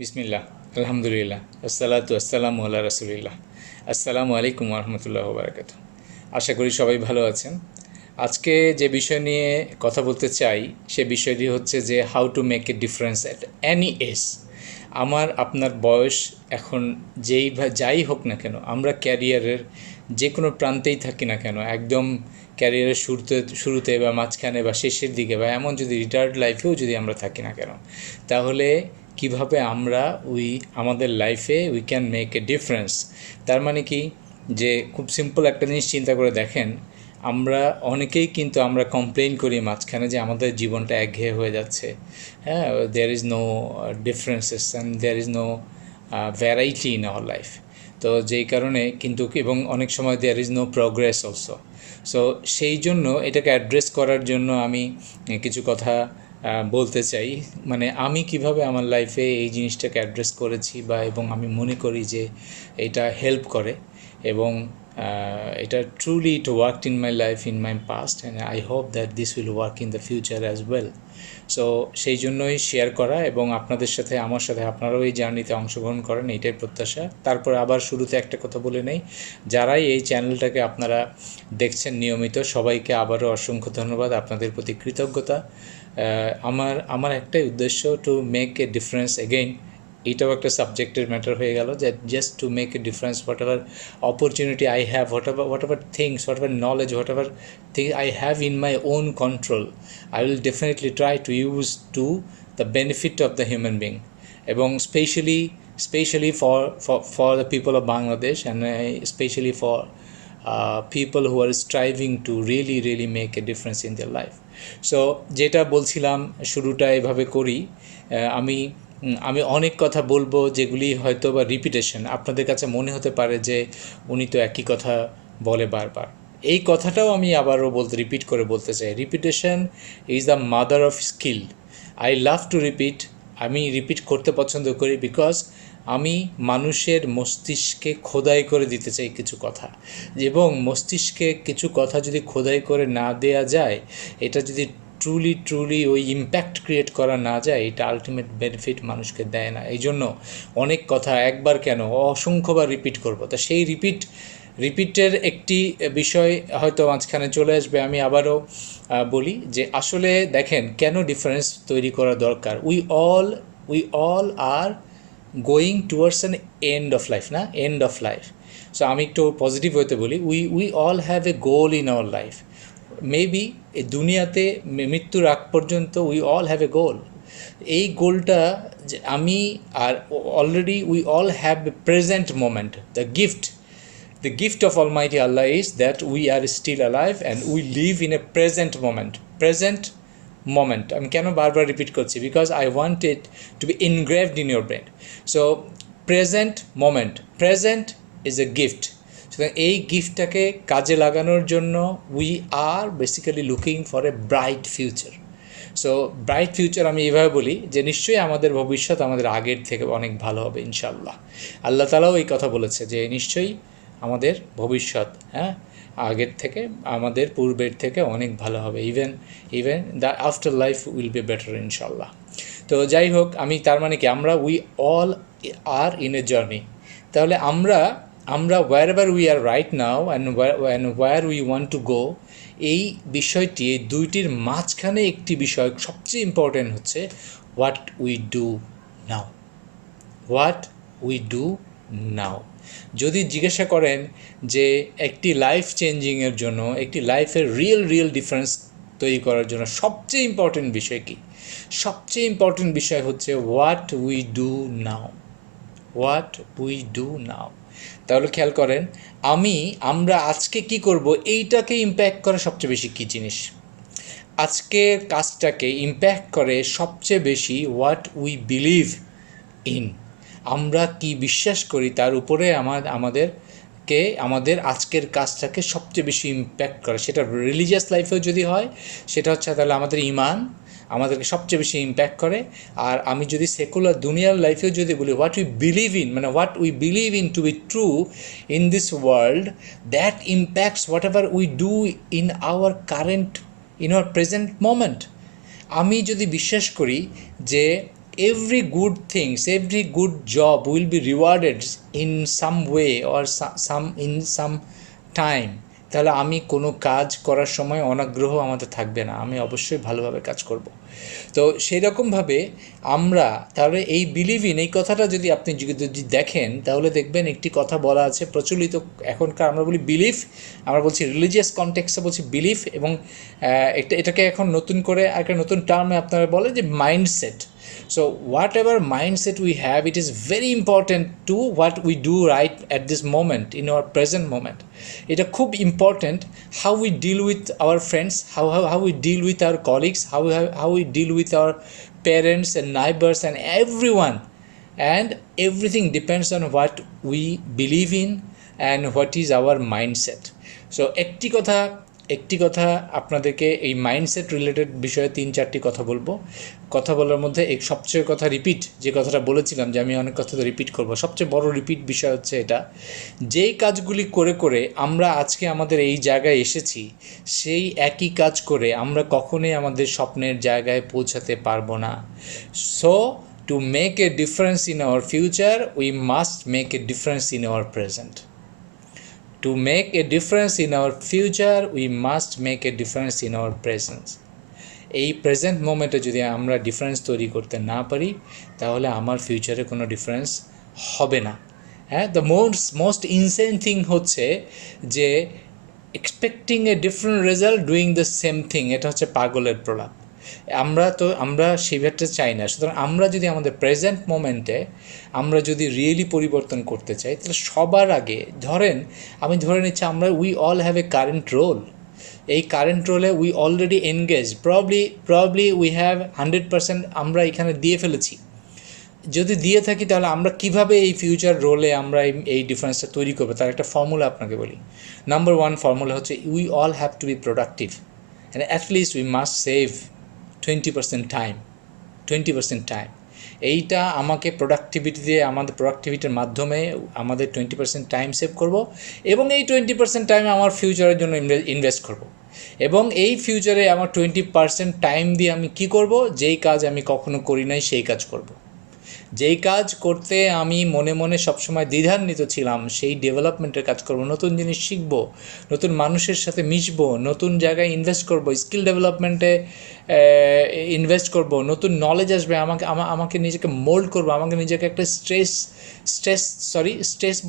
বিসমিল্লাহ, আলহামদুলিল্লাহ, আসসালাতু আসসালামু আলা রাসুলিল্লাহ। আসসালামু আলাইকুম ওরহমতুল্লাহ বারাকাতুহু। আশা করি সবাই ভালো আছেন। আজকে যে বিষয় নিয়ে কথা বলতে চাই সে বিষয়টি হচ্ছে যে how to make a difference at any age. আমার আপনার বয়স এখন যাই হোক না কেন, আমরা ক্যারিয়ারের যে কোনো প্রান্তেই থাকি না কেন, একদম ক্যারিয়ারের শুরুতে বা মাঝখানে বা শেষের দিকে বা এমন যদি রিটায়ার্ড লাইফেও যদি আমরা থাকি না কেন, তাহলে কিভাবে আমরা আমাদের লাইফে we can make a difference. তার মানে কি, যে খুব সিম্পল একটা জিনিস চিন্তা করে দেখেন, আমরা অনেকেই কিন্তু আমরা কমপ্লেইন করি মাঝখানে যে আমাদের জীবনটা একঘেয়ে হয়ে যাচ্ছে। হ্যাঁ, there is no differences and there is no variety in our life. তো যেই কারণে কিন্তু এবং অনেক সময় there is no progress also. So সেই জন্য এটাকে অ্যাড্রেস করার জন্য আমি কিছু কথা বলতে চাই। মানে আমি কিভাবে আমার লাইফে এই জিনিসটাকে অ্যাড্রেস করেছি বা এবং আমি মনে করি যে এটা হেল্প করে, এবং এটা truly it worked in my life in my past and I hope that this will work in the future as well. So সেই জন্যই শেয়ার করা, এবং আপনাদের সাথে আমার সাথে আপনারাও এই জার্নিতে অংশগ্রহণ করেন, এইটাই প্রত্যাশা। তারপর আবার শুরুতে একটা কথা বলে নেই, যারাই এই চ্যানেলটাকে আপনারা দেখছেন নিয়মিত, সবাইকে আবারও অসংখ্য ধন্যবাদ, আপনাদের প্রতি কৃতজ্ঞতা। আমার আমার একটাই উদ্দেশ্য, two make a difference again. এটাও একটা সাবজেক্টের ম্যাটার হয়ে গেল, যে just two make a difference, what ever opportunity I have, what ever things, what ever knowledge, what ever thing I have in my own control, I will definitely try to use to the benefit of the human being, এবং especially for the people of Bangladesh, and especially for people who are striving to really make a difference in their life. So যেটা বলছিলাম, শুরুটা এভাবে করি। আমি আমি অনেক কথা বলবো যেগুলি হয়তো বা রিপিটেশন, আপনাদের কাছে মনে হতে পারে যে উনি তো একই কথা বলে বারবার। এই কথাটাও আমি আবারও রিপিট করে বলতে চাই, repetition is the mother of skill. I love to repeat. আমি রিপিট করতে পছন্দ করি বিকজ আমি মানুষের মস্তিষ্কে খোদাই করে দিতে চাই কিছু কথা, এবং মস্তিষ্কে কিছু কথা যদি খোদাই করে না দেয়া যায়, এটা যদি ট্রুলি ওই ইম্প্যাক্ট ক্রিয়েট করা না যায়, এটা আলটিমেট বেনিফিট মানুষকে দেয় না। এই জন্য অনেক কথা একবার কেন অসংখ্যবার রিপিট করবো। তা সেই রিপিটের একটি বিষয় হয়তো মাঝখানে চলে আসবে। আমি আবারও বলি যে আসলে দেখেন কেন ডিফারেন্স তৈরি করা দরকার। We all are going towards an end of life, না এন্ড অফ লাইফ। সো আমি একটু পজিটিভ হতে বলি, we all have a goal in our life. Maybe এই দুনিয়াতে মৃত্যুর আগ পর্যন্ত we all have a goal. এই গোলটা যে আমি আর already we all have a present moment. The gift of Almighty Allah is that we are still alive and we live in a present moment. আমি কেন বারবার রিপিট করছি, because I want it to be engraved in your brain. So present is a gift. সুতরাং এই গিফটটাকে কাজে লাগানোর জন্য we are basically looking for a bright future. So bright future আমি এইভাবে বলি যে নিশ্চয়ই আমাদের ভবিষ্যৎ আমাদের আগের থেকে অনেক ভালো হবে ইনশাআল্লাহ। আল্লাহ তাআলাও এই কথা বলেছে যে নিশ্চয়ই আমাদের ভবিষ্যৎ, হ্যাঁ, আগের থেকে, আমাদের পূর্বের থেকে অনেক ভালো হবে। Even the after life will be better ইনশাল্লাহ। তো যাই হোক, আমি তার মানে কি, আমরা we all are in a journey. তাহলে আমরা wherever we are right now and where we want to go, এই বিষয়টি, এই দুইটির মাঝখানে একটি বিষয় সবচেয়ে ইম্পর্টেন্ট হচ্ছে হোয়াট উই ডু নাও। যদি জিজ্ঞাসা করেন যে একটি লাইফ চেঞ্জিংয়ের জন্য, একটি লাইফের রিয়েল ডিফারেন্স তৈরি করার জন্য সবচেয়ে ইম্পর্টেন্ট বিষয় কি, সবচেয়ে ইম্পর্টেন্ট বিষয় হচ্ছে হোয়াট উই ডু নাও। তাহলে খেয়াল করেন, আমরা আজকে কি করব, এইটাকে ইম্প্যাক্ট করে সবচেয়ে বেশি কী জিনিস, আজকের কাজটাকে ইম্প্যাক্ট করে সবচেয়ে বেশি হোয়াট উই বিলিভ ইন। আমরা কি বিশ্বাস করি তার উপরে আমাদের আজকের কাজটাকে সবচেয়ে বেশি ইম্প্যাক্ট করে। সেটা রিলিজিয়াস লাইফেও যদি হয়, সেটা হচ্ছে তাহলে আমাদের ঈমান আমাদেরকে সবচেয়ে বেশি ইম্প্যাক্ট করে। আর আমি যদি সেকুলার দুনিয়ার লাইফেও যদি বলি, হোয়াট উই বিলিভ ইন, মানে what we believe in to be true in this world, that impacts whatever we do in our present moment. আমি যদি বিশ্বাস করি যে every good things, every good job will be rewarded in some way or some time, তাহলে আমি কোনো কাজ করার সময় অনাগ্রহ আমাদের থাকবে না, আমি অবশ্যই ভালোভাবে কাজ করব। তো সেই রকমভাবে আমরা তাহলে এই বিলিভ ইন এই কথাটা যদি আপনি যদি দেখেন, তাহলে দেখবেন একটি কথা বলা আছে প্রচলিত এখনকার, আমরা বলি বিলিফ, আমরা বলছি রিলিজিয়াস কনটেক্সটে বলছি বিলিফ, এবং এটাকে এখন নতুন করে একটা নতুন টার্মে আপনারা বলে যে mindset. So whatever mindset we have, it is very important to what we do right at this moment, in our present moment. It's খুব important how we deal with our friends, how we deal with our colleagues, how we deal with our parents and neighbors and everyone. And everything depends on what we believe in and what is our mindset. So একটি কথা আপনাদেরকে এই mindset related বিষয়ে 3-4টি কথা বলবো। কথা বলার মধ্যে এক সবচেয়ে কথা রিপিট, যে কথাটা বলেছিলাম যে আমি অনেক কথা তো রিপিট করবো, সবচেয়ে বড় রিপিট বিষয় হচ্ছে এটা, যেই কাজগুলি করে করে আমরা আজকে আমাদের এই জায়গায় এসেছি, সেই একই কাজ করে আমরা কখনোই আমাদের স্বপ্নের জায়গায় পৌঁছাতে পারবো না। So two make a difference in our future, we must make a difference in our present. To make a difference in our future, we must make a difference in our present. এই present মোমেন্টে যদি আমরা difference তৈরি করতে না পারি, তাহলে আমার ফিউচারে কোনো ডিফারেন্স হবে না। হ্যাঁ, দ্য মোস্ট ইনসেন থিং হচ্ছে যে expecting a different result doing the same thing, এটা হচ্ছে পাগলের প্রলাপ। আমরা সেভাবে চাই না। সুতরাং আমরা যদি আমাদের প্রেজেন্ট মোমেন্টে আমরা যদি রিয়েলি পরিবর্তন করতে চাই, তাহলে সবার আগে আমি ধরে নিচ্ছি আমরা we all have a current role. এই কারেন্ট রোলে we already engage, probably we have 100% আমরা এখানে দিয়ে ফেলেছি। যদি দিয়ে থাকি, তাহলে আমরা কিভাবে এই ফিউচার রোলে আমরা এই ডিফারেন্সটা তৈরি করবো, তার একটা ফর্মুলা আপনাকে বলি। নাম্বার 1 ফর্মুলা হচ্ছে we all have to B productive, and at least we must save 20% time. এইটা আমাকে প্রোডাক্টিভিটি দিয়ে, আমাদের প্রোডাক্টিভিটির মাধ্যমে আমাদের 20% টাইম সেভ করব, এবং এই 20% টাইম আমার ফিউচারের জন্য ইনভেস্ট করব। এবং এই ফিউচারে আমার 20% টাইম দিয়ে আমি কি করব, যেই কাজ আমি কখনো করি নাই সেই কাজ করব। যেই কাজ করতে আমি মনে মনে সবসময় দ্বিধান্বিত ছিলাম, সেই ডেভেলপমেন্টের কাজ করব, নতুন জিনিস শিখব, নতুন মানুষের সাথে মিশব, নতুন জায়গায় ইনভেস্ট করব, স্কিল ডেভেলপমেন্টে ইনভেস্ট করব, নতুন নলেজ আসবে, আমাকে নিজেকে মোল্ড করব, আমাকে নিজেকে একটা স্ট্রেস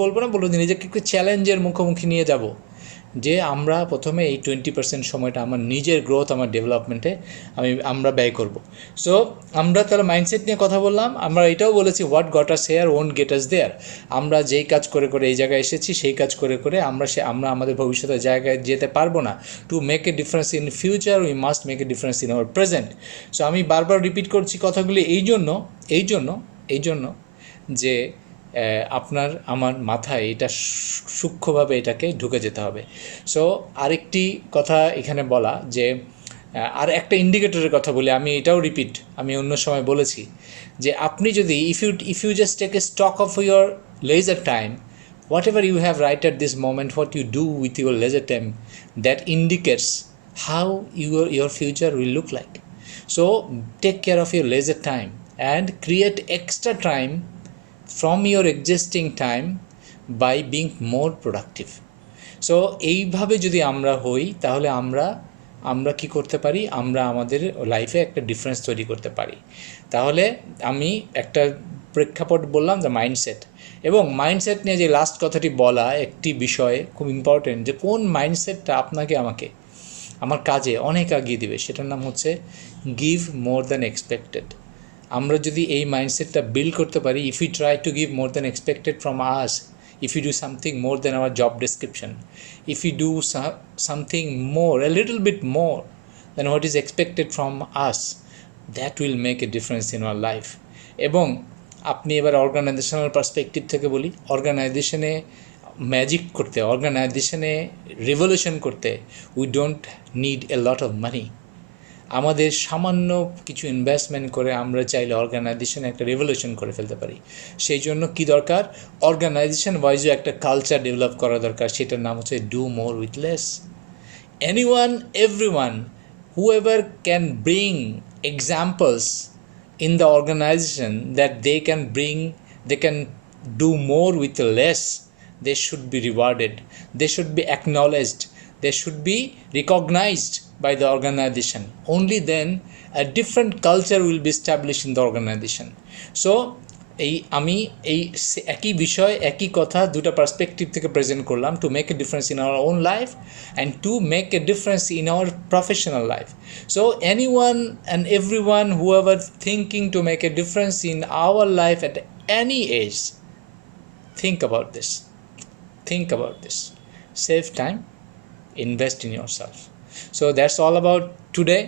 বলবো না, নিজেকে একটু চ্যালেঞ্জের মুখোমুখি নিয়ে যাব, যে আমরা প্রথমে এই 20% সময়টা আমার নিজের গ্রোথ, আমার ডেভেলপমেন্টে আমরা ব্যয় করব। সো আমরা তাহলে মাইন্ডসেট নিয়ে কথা বললাম। আমরা এটাও বলেছি what got us here won't get us there. আমরা যেই কাজ করে করে এই জায়গায় এসেছি, সেই কাজ করে করে আমরা আমাদের ভবিষ্যতের জায়গায় যেতে পারবো না। Two make a difference in future, we must make a difference in our present. So আমি বারবার রিপিট করছি কথাগুলি এই জন্য যে আপনার আমার মাথায় এটা সূক্ষ্মভাবে এটাকে ঢুকে যেতে হবে। সো আরেকটি কথা এখানে বলা, যে আর একটা ইন্ডিকেটরের কথা বলি, আমি এটাও রিপিট, আমি অন্য সময় বলেছি, যে আপনি যদি if you just take a stock of your leisure time, whatever you have right at this moment, what you do with your leisure time, that indicates how your future will look like. So take care of your leisure time and create extra time from your existing time by being more productive. So এইভাবে যদি আমরা হই, তাহলে আমরা কি করতে পারি, আমরা আমাদের লাইফে একটা ডিফারেন্স তৈরি করতে পারি। তাহলে আমি একটা প্রেক্ষাপট বললাম, দ্য মাইন্ডসেট, এবং মাইন্ডসেট নিয়ে যে লাস্ট কথাটি বলা একটি বিষয় খুব ইম্পর্টেন্ট, যে কোন মাইন্ডসেটটা আপনাকে আমাকে আমার কাজে অনেক এগিয়ে দেবে, সেটার নাম হচ্ছে গিভ মোর দ্যান এক্সপেক্টেড। আমরা যদি এই মাইন্ডসেটটা বিল্ড করতে পারি, if you try to give more than expected from us, if you do something more than our job description, if you do something more, a little bit more than what is expected from us, that will make a difference in our life. এবং আপনি এবার organisational perspective থেকে বলি, অর্গানাইজেশনে magic করতে, অর্গানাইজেশনে revolution করতে, we don't need a lot of money. আমাদের সামান্য কিছু ইনভেস্টমেন্ট করে আমরা চাইলে অর্গানাইজেশনে একটা রেভলিউশন করে ফেলতে পারি। সেই জন্য কি দরকার, অর্গানাইজেশন ওয়াইজও একটা কালচার ডেভেলপ করা দরকার, সেটার নাম হচ্ছে do more with less. Anyone, everyone, whoever can bring examples in the organization that they can do more with less, they should be rewarded, they should be acknowledged, they should be recognized by the organization. Only then a different culture will be established in the organization. So আমি এই একই বিষয় একই কথা দুটো perspective থেকে present করলাম, to make a difference in our own life and to make a difference in our professional life. So anyone and everyone whoever thinking to make a difference in our life at any age, think about this. Think about this. Save time, invest in yourself. So that's all about today.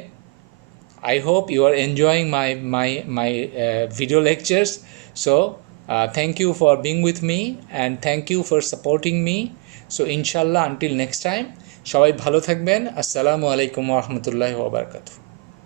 I hope you are enjoying my video lectures. So thank you for being with me and thank you for supporting me. So inshallah until next time, সবাই ভালো থাকবেন. আসসালামু আলাইকুম ওয়া রাহমাতুল্লাহি ওয়া বারাকাতুহু.